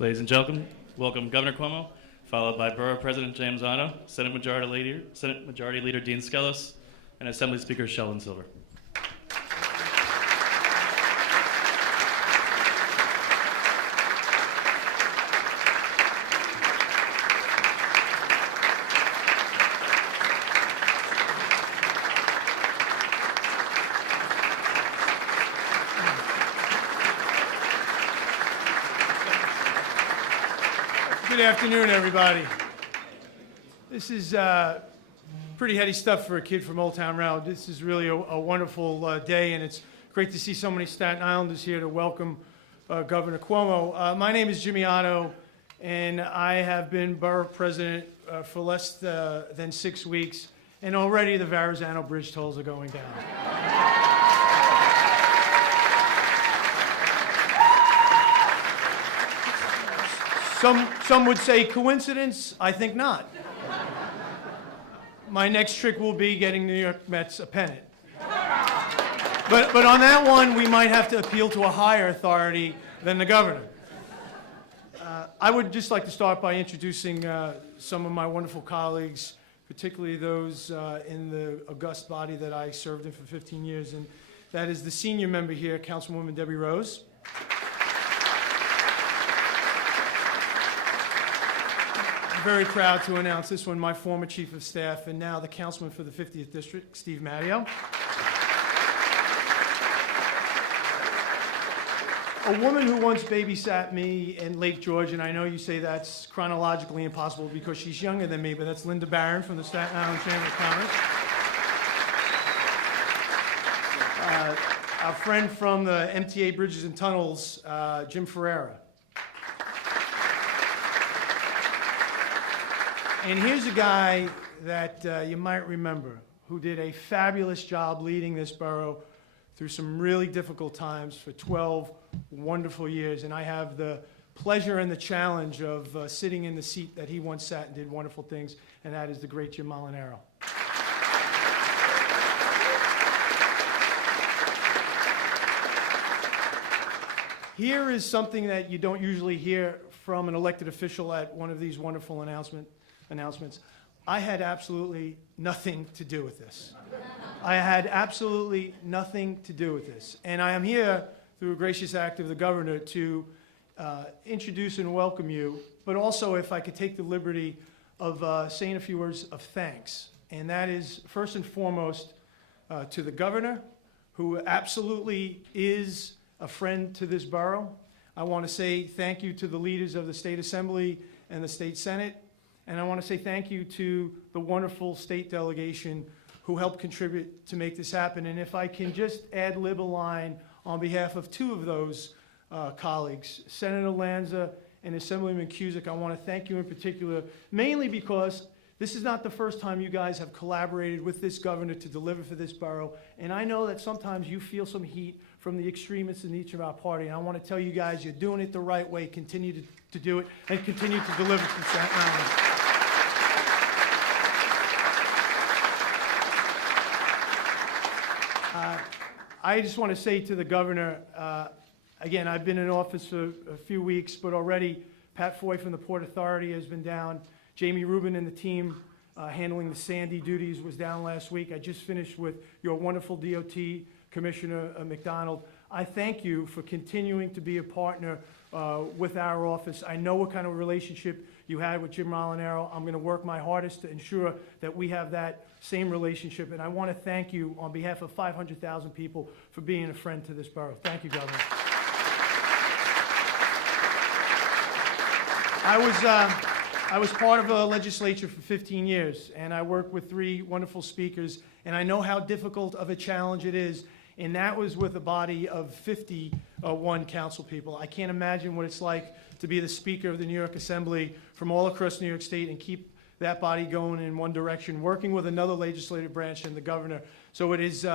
Ladies and gentlemen, welcome Governor Cuomo, followed by Borough President James Otto, Senate Majority Leader Dean Skelos, and Assembly Speaker Sheldon Silver. Good afternoon, everybody. This is pretty heady stuff for a kid from Old Town Round. This is really a wonderful day, and it's great to see so many Staten Islanders here to welcome Governor Cuomo. My name is Jimmy Otto, and I have been borough president for less than 6 weeks, and already the Verrazano Bridge tolls are going down. Some would say coincidence. I think not. My next trick will be getting New York Mets a pennant. But on that one, we might have to appeal to a higher authority than the governor. I would just like to start by introducing some of my wonderful colleagues, particularly those in the august body that I served in for 15 years, and that is the senior member here, Councilwoman Debbie Rose. Very proud to announce this one, my former chief of staff and now the councilman for the 50th district, Steve Matteo. A woman who once babysat me in Lake George, and I know you say that's chronologically impossible because she's younger than me, but that's Linda Barron from the Staten Island Chamber of Commerce. Our friend from the MTA Bridges and Tunnels, Jim Ferreira. And here's a guy that you might remember who did a fabulous job leading this borough through some really difficult times for 12 wonderful years. And I have the pleasure and the challenge of sitting in the seat that he once sat and did wonderful things, and that is the great Jim Molinaro. Here is something that you don't usually hear from an elected official at one of these wonderful announcements. I had absolutely nothing to do with this. I had absolutely nothing to do with this. And I am here through a gracious act of the governor to introduce and welcome you, but also if I could take the liberty of saying a few words of thanks. And that is first and foremost to the governor, who absolutely is a friend to this borough. I want to say thank you to the leaders of the State Assembly and the State Senate. And I want to say thank you to the wonderful state delegation who helped contribute to make this happen. And if I can just ad-lib a line on behalf of two of those colleagues, Senator Lanza and Assemblyman Cusick, I want to thank you in particular, mainly because this is not the first time you guys have collaborated with this governor to deliver for this borough. And I know that sometimes you feel some heat from the extremists in each of our party. And I want to tell you guys, you're doing it the right way. Continue to do it and continue to deliver for Staten Island. I just want to say to the governor, again, I've been in office for a few weeks, but already Pat Foy from the Port Authority has been down. Jamie Rubin and the team handling the Sandy duties was down last week. I just finished with your wonderful DOT Commissioner McDonald. I thank you for continuing to be a partner with our office. I know what kind of relationship you had with Jim Molinaro. I'm going to work my hardest to ensure that we have that same relationship. And I want to thank you on behalf of 500,000 people for being a friend to this borough. Thank you, Governor. I was part of a legislature for 15 years, and I worked with 3 wonderful speakers, and I know how difficult of a challenge it is, and that was with a body of 51 council people. I can't imagine what it's like to be the Speaker of the New York Assembly from all across New York State and keep that body going in one direction, working with another legislative branch and the governor. So it is,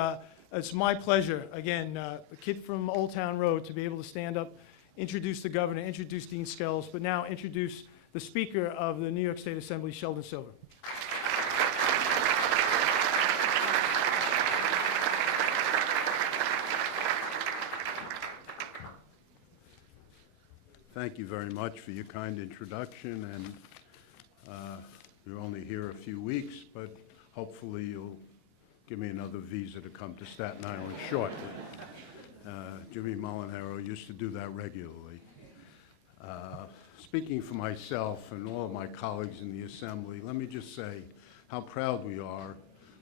it's my pleasure, again, a kid from Old Town Road, to be able to stand up, introduce the governor, introduce Dean Skelos, but now introduce the Speaker of the New York State Assembly, Sheldon Silver. Thank you very much for your kind introduction, and you're only here a few weeks, but hopefully you'll give me another visa to come to Staten Island shortly. Jimmy Molinaro used to do that regularly. Speaking for myself and all of my colleagues in the Assembly, let me just say how proud we are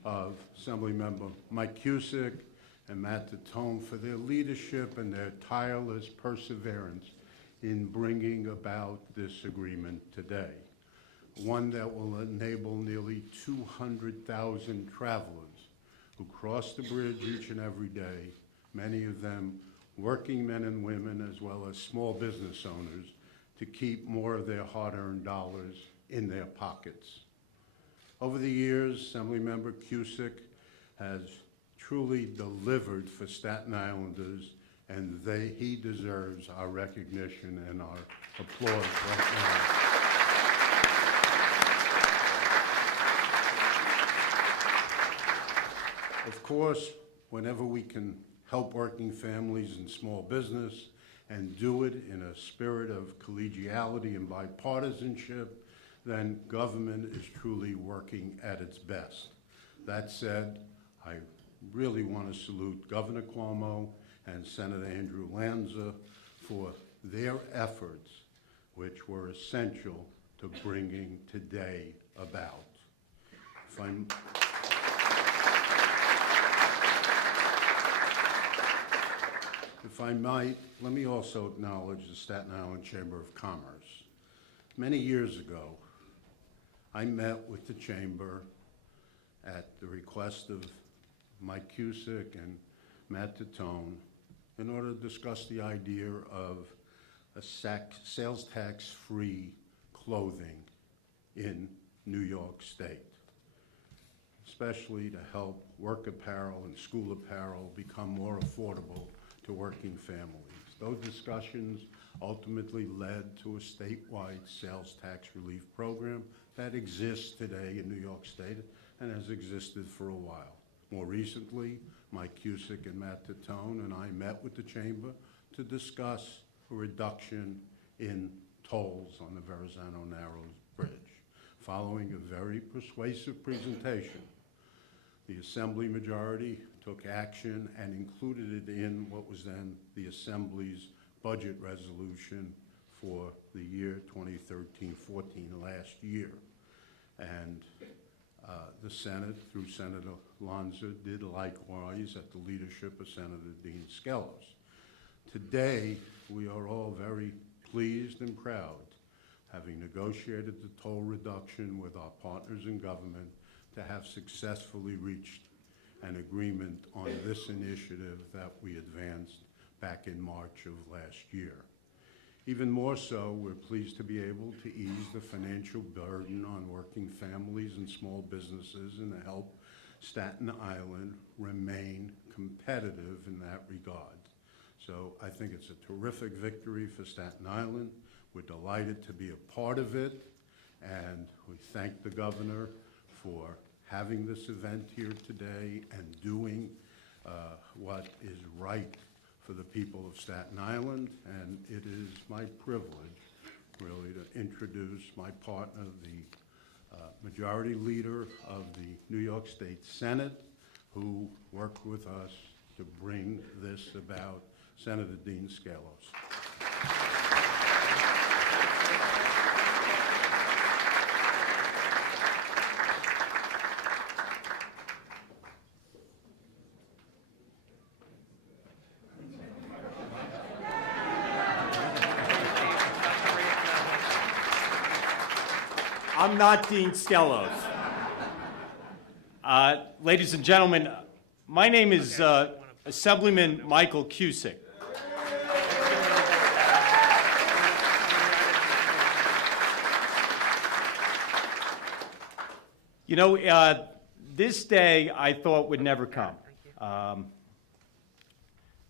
of Assemblymember Mike Cusick and Matt Titone for their leadership and their tireless perseverance in bringing about this agreement today, one that will enable nearly 200,000 travelers who cross the bridge each and every day, many of them working men and women as well as small business owners, to keep more of their hard-earned dollars in their pockets. Over the years, Assemblymember Cusick has truly delivered for Staten Islanders, and he deserves our recognition and our applause right now. Of course, whenever we can help working families and small business and do it in a spirit of collegiality and bipartisanship, then government is truly working at its best. That said, I really want to salute Governor Cuomo and Senator Andrew Lanza for their efforts, which were essential to bringing today about. If I might, let me also acknowledge the Staten Island Chamber of Commerce. Many years ago, I met with the Chamber at the request of Mike Cusick and Matt Titone in order to discuss the idea of a sales tax-free clothing in New York State, especially to help work apparel and school apparel become more affordable to working families. Those discussions ultimately led to a statewide sales tax relief program that exists today in New York State and has existed for a while. More recently, Mike Cusick and Matt Titone and I met with the Chamber to discuss a reduction in tolls on the Verrazano-Narrows Bridge. Following a very persuasive presentation, the Assembly majority took action and included it in what was then the Assembly's budget resolution for the year 2013-14, last year. And the Senate, through Senator Lanza, did likewise at the leadership of Senator Dean Skelos. Today, we are all very pleased and proud, having negotiated the toll reduction with our partners in government, to have successfully reached an agreement on this initiative that we advanced back in March of last year. Even more so, we're pleased to be able to ease the financial burden on working families and small businesses and to help Staten Island remain competitive in that regard. So I think it's a terrific victory for Staten Island. We're delighted to be a part of it, and we thank the governor for having this event here today and doing what is right for the people of Staten Island. And it is my privilege, really, to introduce my partner, the Majority Leader of the New York State Senate, who worked with us to bring this about, Senator Dean Skelos. I'm not Dean Skelos. Ladies and gentlemen, my name is Assemblyman Michael Cusick. You know, this day I thought would never come.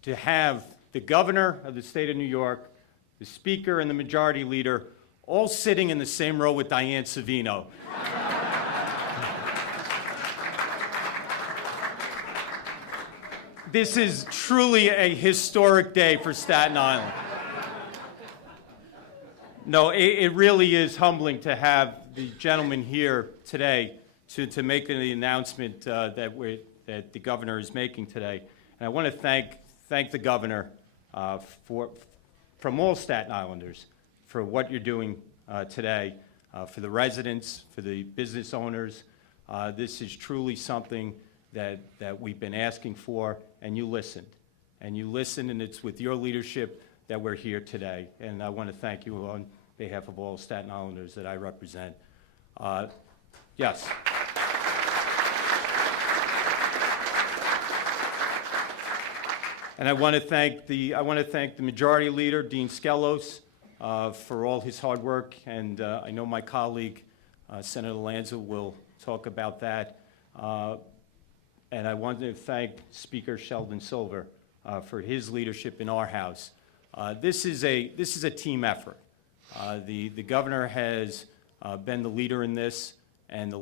To have the governor of the state of New York, the speaker, and the majority leader all sitting in the same row with Diane Savino. This is truly a historic day for Staten Island. No, it really is humbling to have the gentleman here today to make the announcement that the governor is making today. And I want to thank the governor from all Staten Islanders for what you're doing today, for the residents, for the business owners. This is truly something that we've been asking for, and you listened. And you listened, and it's with your leadership that we're here today. And I want to thank you on behalf of all Staten Islanders that I represent. Yes. And I want to thank the Majority Leader, Dean Skelos, for all his hard work. And I know my colleague, Senator Lanza, will talk about that. And I want to thank Speaker Sheldon Silver for his leadership in our House. This is a team effort. The governor has been the leader in this, and the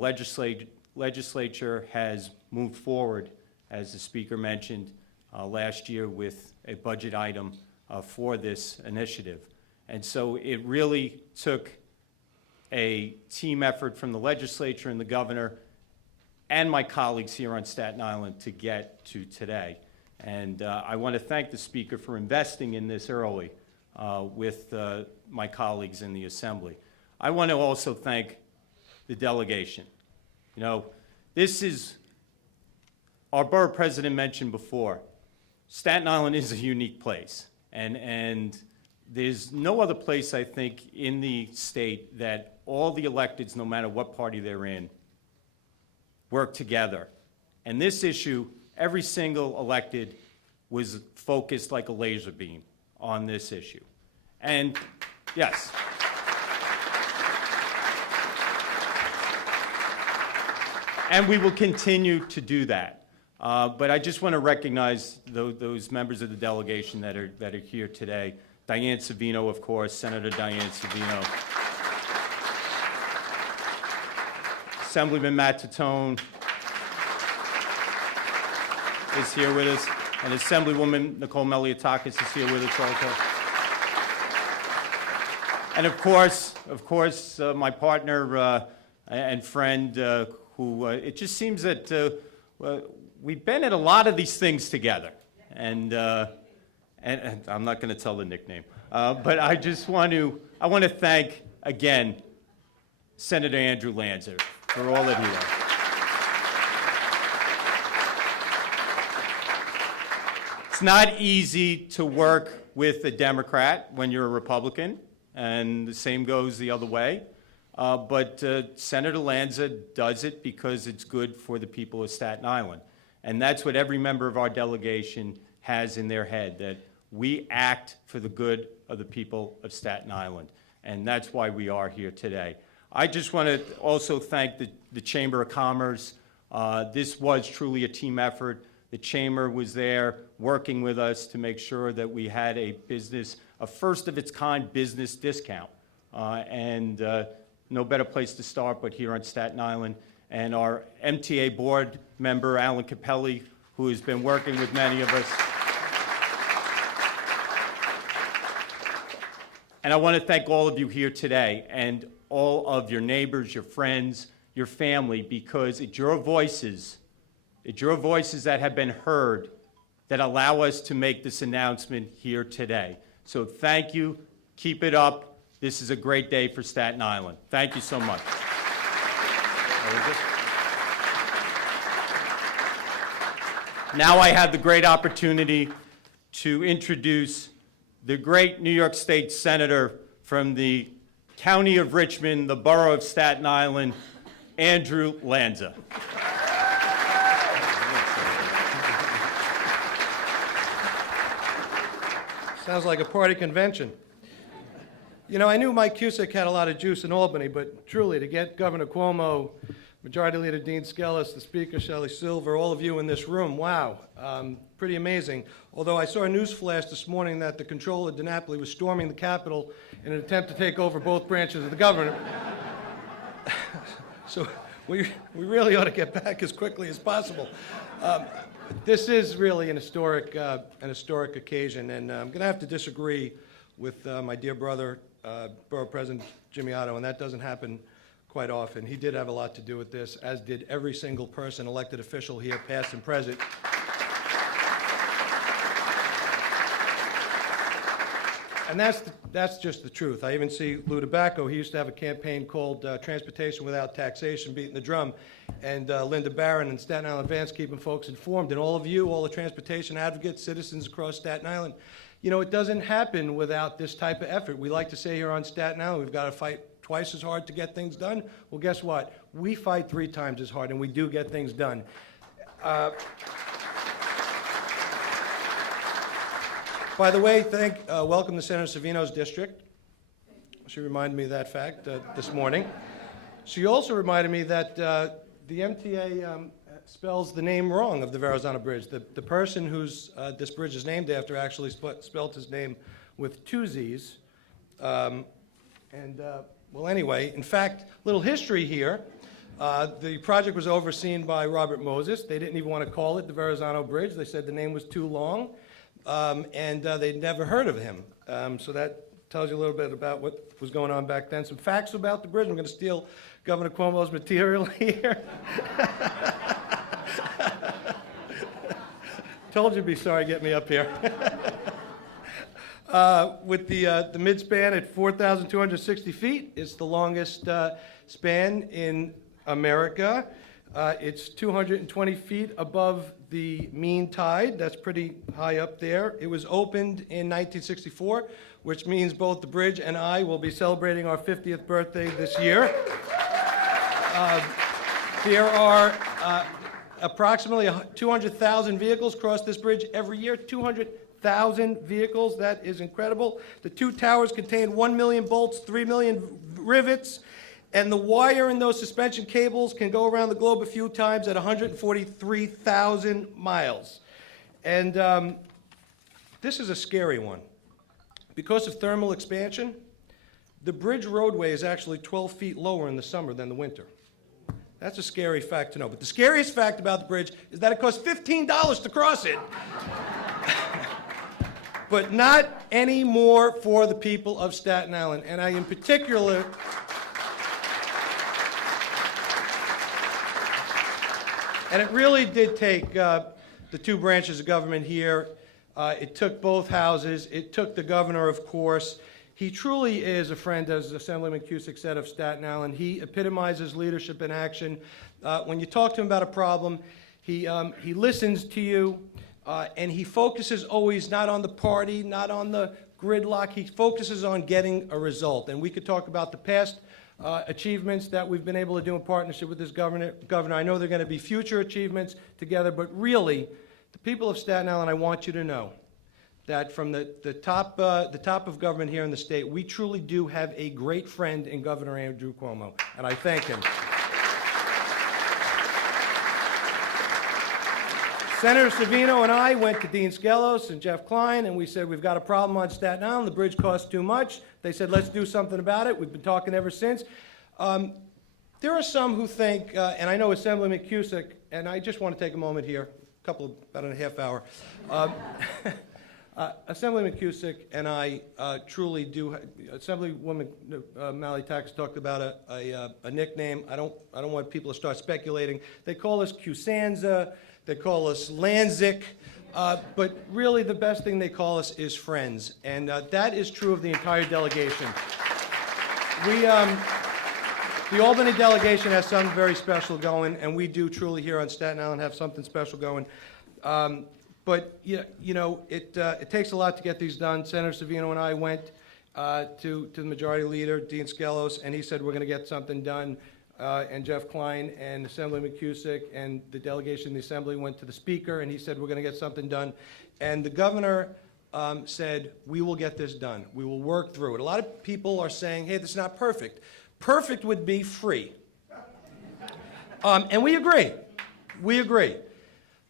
legislature has moved forward, as the Speaker mentioned, last year with a budget item for this initiative. And so it really took a team effort from the legislature and the governor and my colleagues here on Staten Island to get to today. And I want to thank the Speaker for investing in this early with my colleagues in the Assembly. I want to also thank the delegation. You know, this is, our borough president mentioned before, Staten Island is a unique place. And there's no other place, I think, in the state that all the electeds, no matter what party they're in, work together. And this issue, every single elected was focused like a laser beam on this issue. And yes. And we will continue to do that. But I just want to recognize those members of the delegation that are here today. Diane Savino, of course, Senator Diane Savino. Assemblyman Matt Titone is here with us, and Assemblywoman Nicole Meliotakis is here with us also. And of course, my partner and friend, who it just seems that we've been at a lot of these things together, and I'm not going to tell the nickname, but I want to thank again Senator Andrew Lanza for all that he does. It's not easy to work with a Democrat when you're a Republican, and the same goes the other way. But Senator Lanza does it because it's good for the people of Staten Island. And that's what every member of our delegation has in their head, that we act for the good of the people of Staten Island. And that's why we are here today. I just want to also thank the Chamber of Commerce. This was truly a team effort. The Chamber was there working with us to make sure that we had a first of its kind business discount. And no better place to start but here on Staten Island. And our MTA board member, Alan Capelli, who has been working with many of us. And I want to thank all of you here today and all of your neighbors, your friends, your family, because it's your voices that have been heard that allow us to make this announcement here today. So thank you. Keep it up. This is a great day for Staten Island. Thank you so much. Now I have the great opportunity to introduce the great New York State Senator from the County of Richmond, the Borough of Staten Island, Andrew Lanza. Sounds like a party convention. You know, I knew Mike Cusick had a lot of juice in Albany, but truly, to get Governor Cuomo, Majority Leader Dean Skelos, the Speaker, Shelley Silver, all of you in this room, wow, pretty amazing. Although I saw a news flash this morning that the controller, DiNapoli, was storming the Capitol in an attempt to take over both branches of the government. So we really ought to get back as quickly as possible. This is really an historic occasion, and I'm going to have to disagree with my dear brother, Borough President Jimmy Otto, and that doesn't happen quite often. He did have a lot to do with this, as did every single person, elected official here, past and present. And that's just the truth. I even see Lou Tobacco. He used to have a campaign called Transportation Without Taxation, beating the drum. And Linda Barron and Staten Island Advance keeping folks informed. And all of you, all the transportation advocates, citizens across Staten Island, you know, it doesn't happen without this type of effort. We like to say here on Staten Island, we've got to fight twice as hard to get things done. Well, guess what? We fight 3 times as hard, and we do get things done. By the way, welcome to Senator Savino's district. She reminded me of that fact this morning. She also reminded me that the MTA spells the name wrong of the Verrazano Bridge. The person whose this bridge is named after actually spelled his name with 2 Z's. Well, anyway, in fact, little history here. The project was overseen by Robert Moses. They didn't even want to call it the Verrazano Bridge. They said the name was too long. They'd never heard of him. So that tells you a little bit about what was going on back then. Some facts about the bridge. I'm going to steal Governor Cuomo's material here. Told you to be sorry getting me up here. With the midspan at 4,260 feet, it's the longest span in America. It's 220 feet above the mean tide. That's pretty high up there. It was opened in 1964, which means both the bridge and I will be celebrating our 50th birthday this year. There are approximately 200,000 vehicles cross this bridge every year. 200,000 vehicles. That is incredible. The 2 towers contain 1 million bolts, 3 million rivets. And the wire in those suspension cables can go around the globe a few times at 143,000 miles. And this is a scary one. Because of thermal expansion, the bridge roadway is actually 12 feet lower in the summer than the winter. That's a scary fact to know. But the scariest fact about the bridge is that it costs $15 to cross it. But not any more for the people of Staten Island. And I, in particular, and it really did take the 2 branches of government here. It took both houses. It took the governor, of course. He truly is a friend, as Assemblyman Cusick said, of Staten Island. He epitomizes leadership in action. When you talk to him about a problem, he listens to you, and he focuses always not on the party, not on the gridlock. He focuses on getting a result. And we could talk about the past achievements that we've been able to do in partnership with this governor. I know there are going to be future achievements together, but really, the people of Staten Island, I want you to know that from the top of government here in the state, we truly do have a great friend in Governor Andrew Cuomo, and I thank him. Senator Savino and I went to Dean Skelos and Jeff Klein, and we said, we've got a problem on Staten Island. The bridge costs too much. They said, let's do something about it. We've been talking ever since. There are some who think, and I know Assemblyman Cusick, and I just want to take a moment here, about a half hour. Assemblyman Cusick and I truly do. Assemblywoman Maley-Tax talked about a nickname. I don't want people to start speculating. They call us Cusanza. They call us Lanzik. But really, the best thing they call us is friends, and that is true of the entire delegation. The Albany delegation has something very special going, and we do truly here on Staten Island have something special going. But you know, it takes a lot to get these done. Senator Savino and I went to the majority leader, Dean Skelos, and he said we're going to get something done. And Jeff Klein and Assemblyman Cusick and the delegation in the Assembly went to the Speaker, and he said we're going to get something done. And the governor said we will get this done. We will work through it. A lot of people are saying, hey, this is not perfect. Perfect would be free. And we agree. We agree.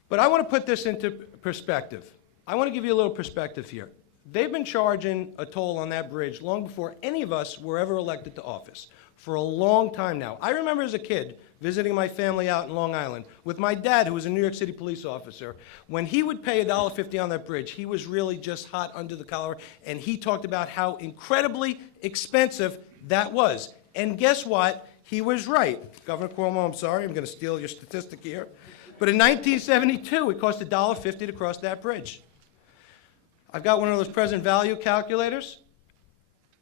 But I want to put this into perspective. I want to give you a little perspective here. They've been charging a toll on that bridge long before any of us were ever elected to office, for a long time now. I remember as a kid visiting my family out in Long Island, with my dad, who was a New York City police officer. When he would pay $1.50 on that bridge, he was really just hot under the collar, and he talked about how incredibly expensive that was. And guess what? He was right. Governor Cuomo, I'm sorry, I'm going to steal your statistic here. But in 1972, it cost $1.50 to cross that bridge. I've got one of those present value calculators.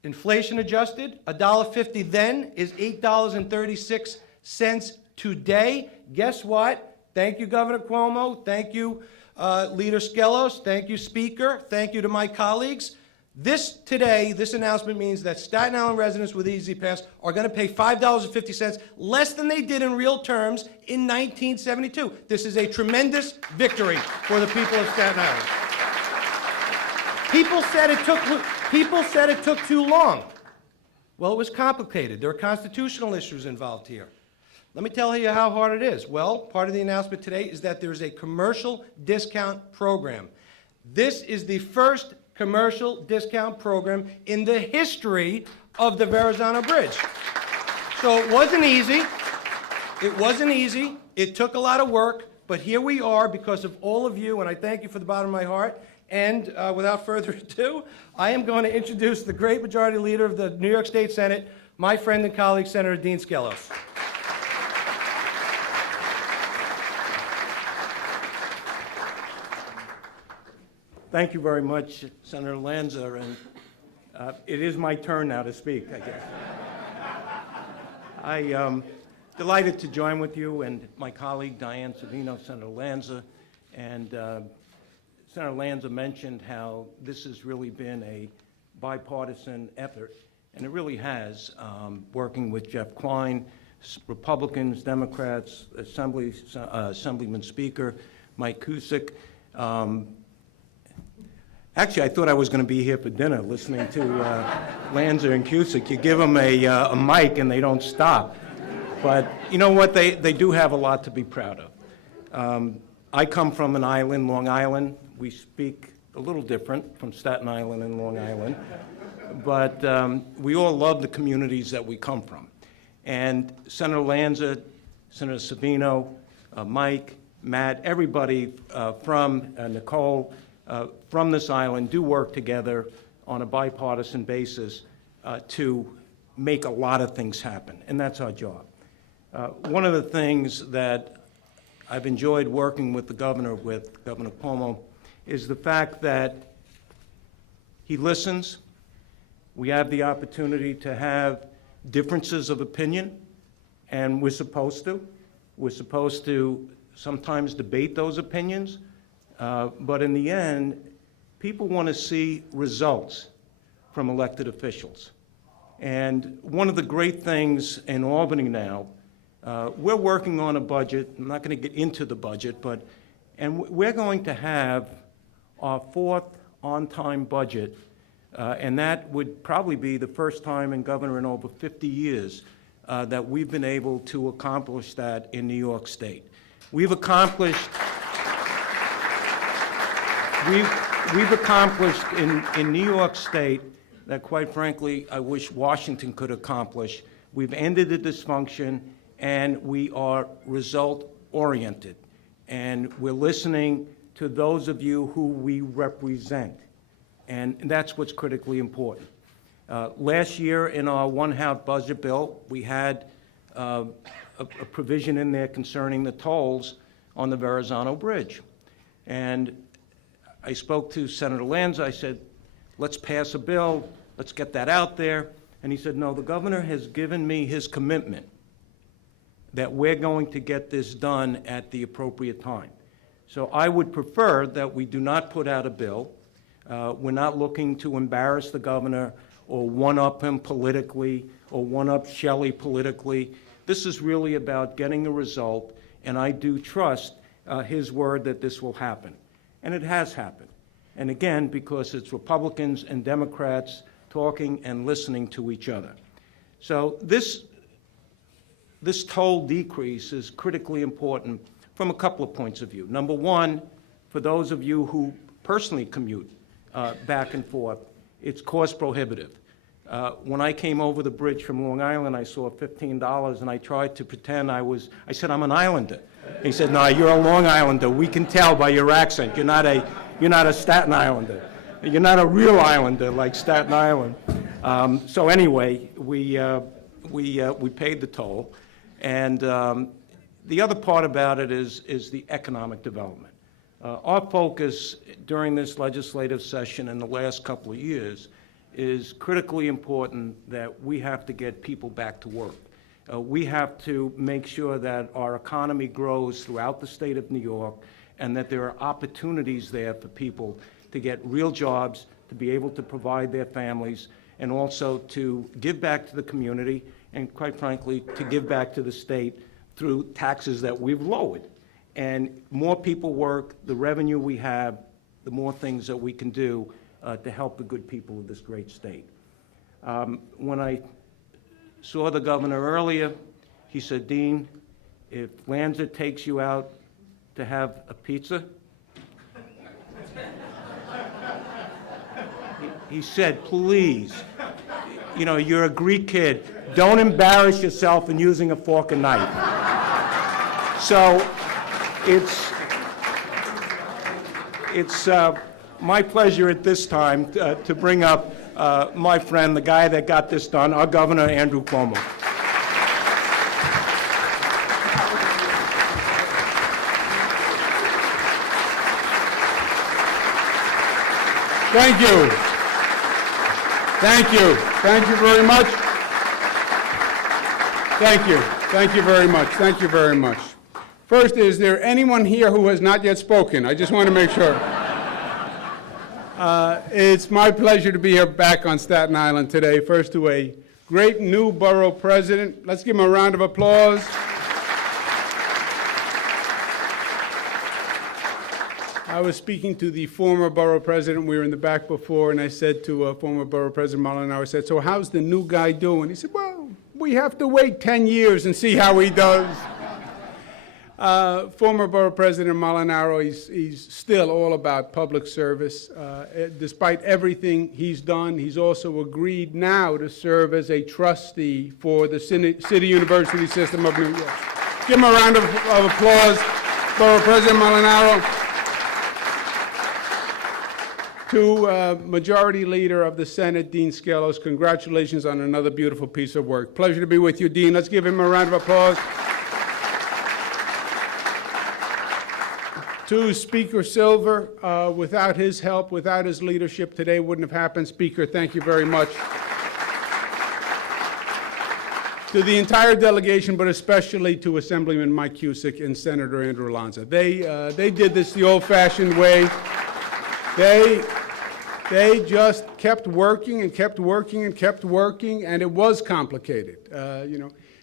Inflation adjusted, $1.50 then is $8.36 today. Guess what? Thank you, Governor Cuomo. Thank you, Leader Skelos. Thank you, Speaker. Thank you to my colleagues. This announcement means that Staten Island residents with Easy Pass are going to pay $5.50 less than they did in real terms in 1972. This is a tremendous victory for the people of Staten Island. People said it took too long. Well, it was complicated. There are constitutional issues involved here. Let me tell you how hard it is. Well, part of the announcement today is that there's a commercial discount program. This is the first commercial discount program in the history of the Verrazano Bridge. So it wasn't easy. It wasn't easy. It took a lot of work, but here we are because of all of you, and I thank you from the bottom of my heart. And without further ado, I am going to introduce the great majority leader of the New York State Senate, my friend and colleague, Senator Dean Skelos. Thank you very much, Senator Lanza, and it is my turn now to speak, I guess. I'm delighted to join with you and my colleague, Diane Savino, Senator Lanza, and Senator Lanza mentioned how this has really been a bipartisan effort, and it really has, working with Jeff Klein, Republicans, Democrats, Assemblyman Speaker Mike Cusick. Actually, I thought I was going to be here for dinner listening to Lanza and Cusick. You give them a mic and they don't stop. But you know what? They do have a lot to be proud of. I come from an island, Long Island. We speak a little different from Staten Island and Long Island. But we all love the communities that we come from. And Senator Lanza, Senator Savino, Mike, Matt, everybody from Nicole, from this island do work together on a bipartisan basis to make a lot of things happen, and that's our job. One of the things that I've enjoyed working with Governor Cuomo, is the fact that he listens. We have the opportunity to have differences of opinion, and we're supposed to. We're supposed to sometimes debate those opinions, but in the end, people want to see results from elected officials. And one of the great things in Albany now, we're working on a budget. I'm not going to get into the budget, and we're going to have our fourth on-time budget, and that would probably be the first time in Governor in over 50 years that we've been able to accomplish that in New York State. We've accomplished in New York State that, quite frankly, I wish Washington could accomplish. We've ended the dysfunction, and we are result-oriented. And we're listening to those of you who we represent. And that's what's critically important. Last year, in our one-half budget bill, we had a provision in there concerning the tolls on the Verrazano Bridge. And I spoke to Senator Lanza. I said, let's pass a bill, let's get that out there. And he said, no, the governor has given me his commitment that we're going to get this done at the appropriate time. So I would prefer that we do not put out a bill. We're not looking to embarrass the governor or one-up him politically or one-up Shelley politically. This is really about getting a result, and I do trust his word that this will happen. And it has happened. And again, because it's Republicans and Democrats talking and listening to each other. So this toll decrease is critically important from a couple of points of view. Number one, for those of you who personally commute back and forth, it's cost prohibitive. When I came over the bridge from Long Island, I saw $15, and I tried to pretend I said, I'm an Islander. He said, no, you're a Long Islander. We can tell by your accent. You're not a Staten Islander. You're not a real Islander like Staten Island. So anyway, we paid the toll. And the other part about it is the economic development. Our focus during this legislative session in the last couple of years is critically important that we have to get people back to work. We have to make sure that our economy grows throughout the state of New York and that there are opportunities there for people to get real jobs, to be able to provide their families, and also to give back to the community and, quite frankly, to give back to the state through taxes that we've lowered. And more people work, the revenue we have, the more things that we can do to help the good people of this great state. When I saw the governor earlier, he said, Dean, if Lanza takes you out to have a pizza, he said, please, you know, you're a Greek kid, don't embarrass yourself in using a fork and knife. So it's my pleasure at this time to bring up my friend, the guy that got this done, our Governor, Andrew Cuomo. Thank you. Thank you. Thank you very much. Thank you. Thank you very much. Thank you very much. First, is there anyone here who has not yet spoken? I just want to make sure. It's my pleasure to be here back on Staten Island today. First to a great new borough president. Let's give him a round of applause. I was speaking to the former borough president. We were in the back before, and I said to former borough president Molinaro, I said, so how's the new guy doing? He said, well, we have to wait 10 years and see how he does. Former borough president Molinaro, he's still all about public service. Despite everything he's done, he's also agreed now to serve as a trustee for the City University System of New York. Give him a round of applause, Borough President Molinaro. To Majority Leader of the Senate, Dean Skelos, congratulations on another beautiful piece of work. Pleasure to be with you, Dean. Let's give him a round of applause. To Speaker Silver, without his help, without his leadership, today wouldn't have happened. Speaker, thank you very much. To the entire delegation, but especially to Assemblyman Mike Cusick and Senator Andrew Lanza. They did this the old-fashioned way. They just kept working and kept working and kept working, and it was complicated.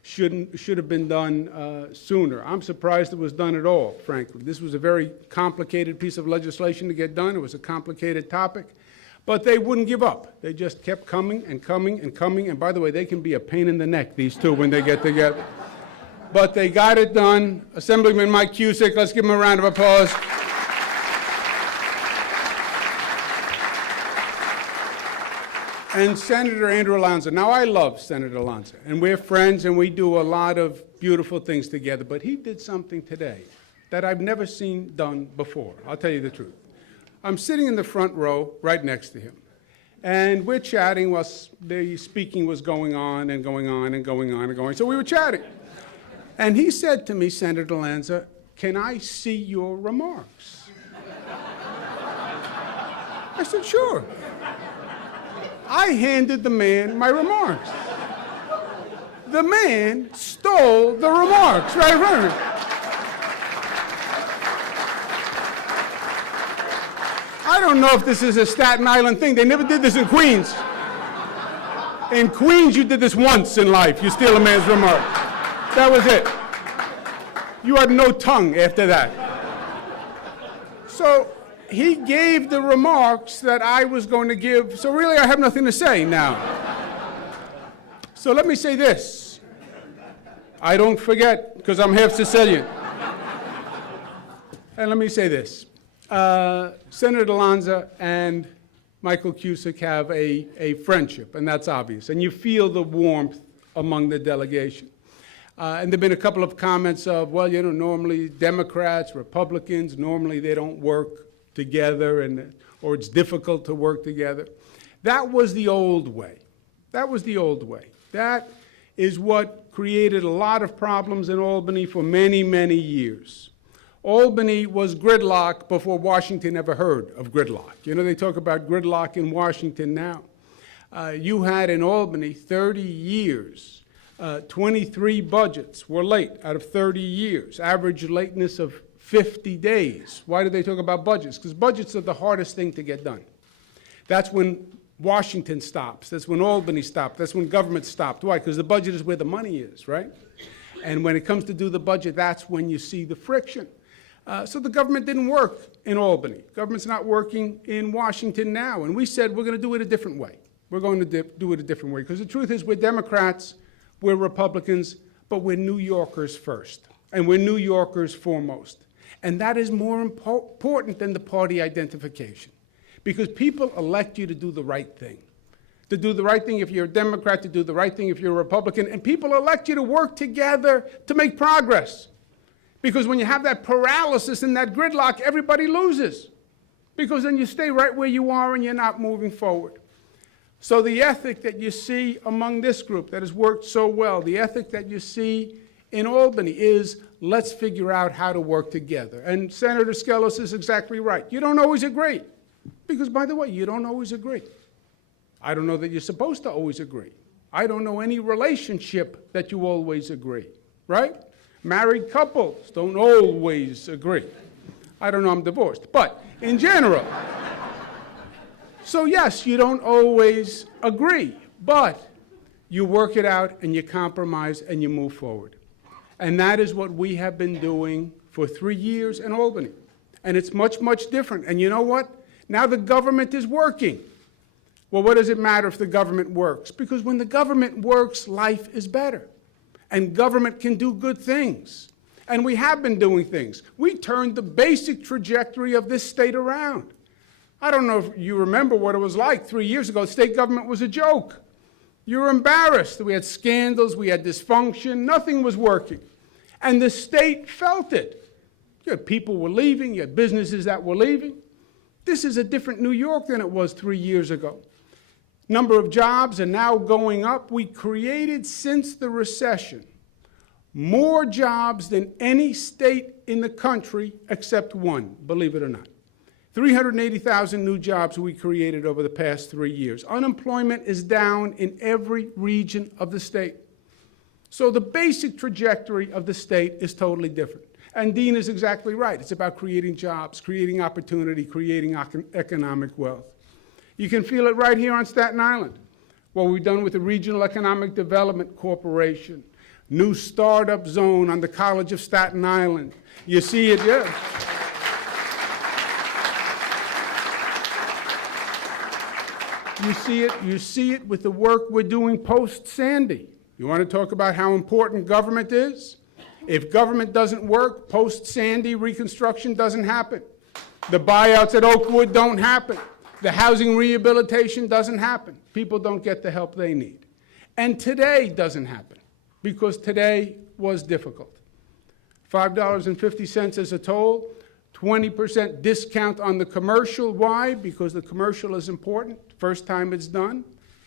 Should have been done sooner. I'm surprised it was done at all, frankly. This was a very complicated piece of legislation to get done. It was a complicated topic, but they wouldn't give up. They just kept coming and coming and coming, and by the way, they can be a pain in the neck, these two, when they get together. But they got it done. Assemblyman Mike Cusick, let's give him a round of applause. And Senator Andrew Lanza. Now, I love Senator Lanza, and we're friends, and we do a lot of beautiful things together, but he did something today that I've never seen done before. I'll tell you the truth. I'm sitting in the front row right next to him, and we're chatting while the speaking was going on and going on and going on and going. So we were chatting. And he said to me, Senator Lanza, can I see your remarks? I said, sure. I handed the man my remarks. The man stole the remarks right in front of me. I don't know if this is a Staten Island thing. They never did this in Queens. In Queens, you did this once in life. You steal a man's remark. That was it. You had no tongue after that. So he gave the remarks that I was going to give, so really I have nothing to say now. So let me say this. I don't forget, because I'm half Sicilian. And let me say this. Senator Lanza and Michael Cusick have a friendship, and that's obvious. And you feel the warmth among the delegation. And there have been a couple of comments of, well, you know, normally Democrats, Republicans, normally they don't work together, or it's difficult to work together. That was the old way. That was the old way. That is what created a lot of problems in Albany for many, many years. Albany was gridlock before Washington ever heard of gridlock. You know, they talk about gridlock in Washington now. You had in Albany 30 years, 23 budgets were late out of 30 years, average lateness of 50 days. Why do they talk about budgets? Because budgets are the hardest thing to get done. That's when Washington stops. That's when Albany stopped. That's when government stopped. Why? Because the budget is where the money is, right? And when it comes to do the budget, that's when you see the friction. So the government didn't work in Albany. Government's not working in Washington now. And we said we're going to do it a different way. We're going to do it a different way. Because the truth is we're Democrats, we're Republicans, but we're New Yorkers first. And we're New Yorkers foremost. And that is more important than the party identification. Because people elect you to do the right thing. To do the right thing if you're a Democrat, to do the right thing if you're a Republican. And people elect you to work together to make progress. Because when you have that paralysis and that gridlock, everybody loses. Because then you stay right where you are and you're not moving forward. So the ethic that you see among this group that has worked so well, the ethic that you see in Albany is, let's figure out how to work together. And Senator Skelos is exactly right. You don't always agree. Because, by the way, you don't always agree. I don't know that you're supposed to always agree. I don't know any relationship that you always agree, right? Married couples don't always agree. I don't know, I'm divorced. But in general, so yes, you don't always agree, but you work it out and you compromise and you move forward. And that is what we have been doing for 3 years in Albany. And it's much, much different. And you know what? Now the government is working. Well, what does it matter if the government works? Because when the government works, life is better. And government can do good things. And we have been doing things. We turned the basic trajectory of this state around. I don't know if you remember what it was like 3 years ago. State government was a joke. You were embarrassed. We had scandals. We had dysfunction. Nothing was working. And the state felt it. You had people were leaving. You had businesses that were leaving. This is a different New York than it was 3 years ago. Number of jobs are now going up. We created, since the recession, more jobs than any state in the country except one, believe it or not. 380,000 new jobs we created over the past 3 years. Unemployment is down in every region of the state. So the basic trajectory of the state is totally different. And Dean is exactly right. It's about creating jobs, creating opportunity, creating economic wealth. You can feel it right here on Staten Island. What we've done with the Regional Economic Development Corporation, new startup zone on the College of Staten Island. You see it, yeah. You see it with the work we're doing post-Sandy. You want to talk about how important government is? If government doesn't work, post-Sandy reconstruction doesn't happen. The buyouts at Oakwood don't happen. The housing rehabilitation doesn't happen. People don't get the help they need. And today doesn't happen, because today was difficult. $5.50 as a toll, 20% discount on the commercial. Why? Because the commercial is important, first time it's done.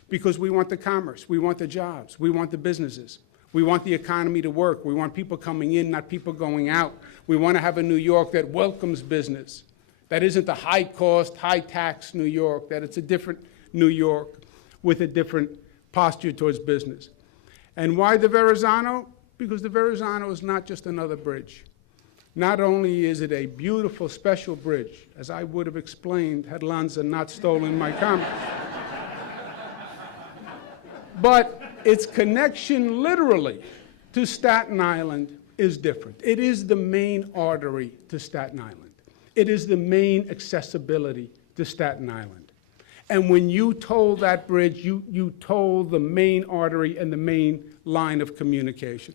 Because we want the commerce, we want the jobs, we want the businesses. We want the economy to work. We want people coming in, not people going out. We want to have a New York that welcomes business. That isn't the high-cost, high-tax New York, that it's a different New York with a different posture towards business. And why the Verrazano? Because the Verrazano is not just another bridge. Not only is it a beautiful, special bridge, as I would have explained had Lanza not stolen my comment, but its connection literally to Staten Island is different. It is the main artery to Staten Island. It is the main accessibility to Staten Island. And when you toll that bridge, you toll the main artery and the main line of communication.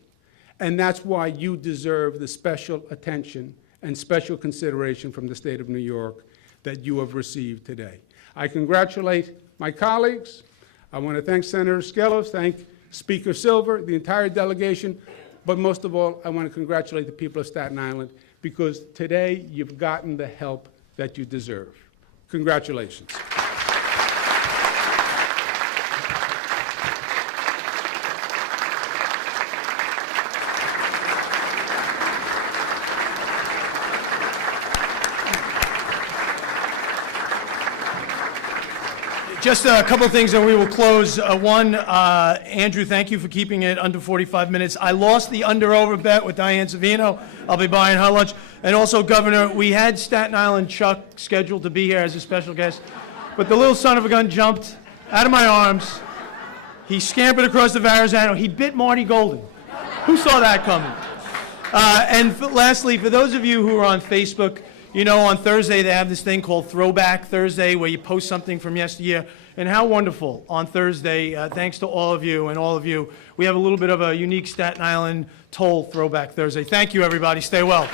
And that's why you deserve the special attention and special consideration from the state of New York that you have received today. I congratulate my colleagues. I want to thank Senator Skelos, thank Speaker Silver, the entire delegation, but most of all, I want to congratulate the people of Staten Island because today you've gotten the help that you deserve. Congratulations. Just a couple of things and we will close. One, Andrew, thank you for keeping it under 45 minutes. I lost the under-over bet with Diane Savino. I'll be buying her lunch. And also, Governor, we had Staten Island Chuck scheduled to be here as a special guest, but the little son of a gun jumped out of my arms. He scampered across the Verrazano. He bit Marty Golden. Who saw that coming? Lastly, for those of you who are on Facebook, you know, on Thursday they have this thing called Throwback Thursday where you post something from yesteryear. And how wonderful on Thursday, thanks to all of you and all of you, we have a little bit of a unique Staten Island toll Throwback Thursday. Thank you, everybody. Stay well.